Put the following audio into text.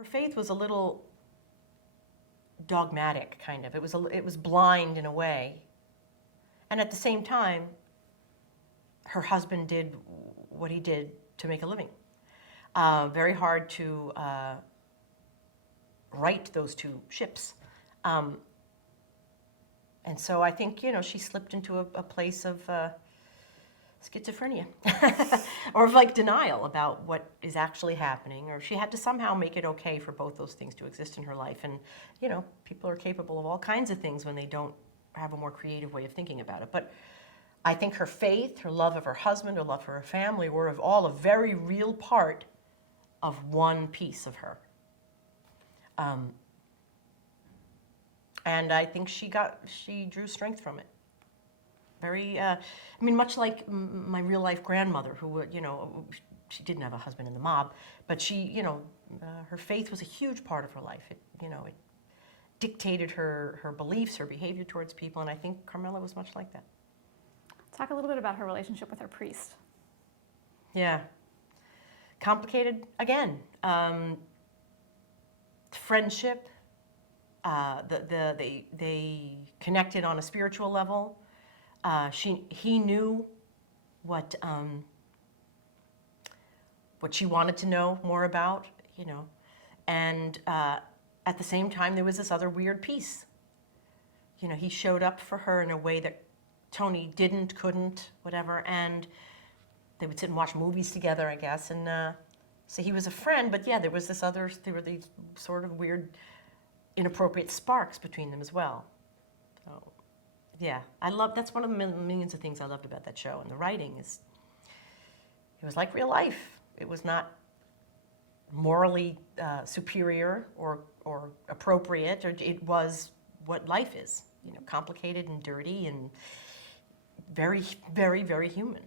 Her faith was a little dogmatic, kind of. It was blind in a way. And at the same time, her husband did what he did to make a living. Very hard to right those two ships. And so I think, she slipped into a place of schizophrenia or of like denial about what is actually happening, or she had to somehow make it okay for both those things to exist in her life. And, people are capable of all kinds of things when they don't have a more creative way of thinking about it. But I think her faith, her love of her husband, her love for her family were of all a very real part of one piece of her. And I think she drew strength from it. Very, much like my real life grandmother, who, she didn't have a husband in the mob, but she, her faith was a huge part of her life. It dictated her beliefs, her behavior towards people, and I think Carmela was much like that. Talk a little bit about her relationship with her priest. Yeah. Complicated, again. Friendship. They connected on a spiritual level. He knew what she wanted to know more about, and at the same time there was this other weird piece. He showed up for her in a way that Tony didn't, couldn't, whatever, and they would sit and watch movies together, I guess, and so he was a friend, but yeah, there were these sort of weird, inappropriate sparks between them as well. So, yeah, that's one of the millions of things I loved about that show, and the writing it was like real life. It was not morally superior or appropriate, or it was what life is, complicated and dirty and very, very, very human.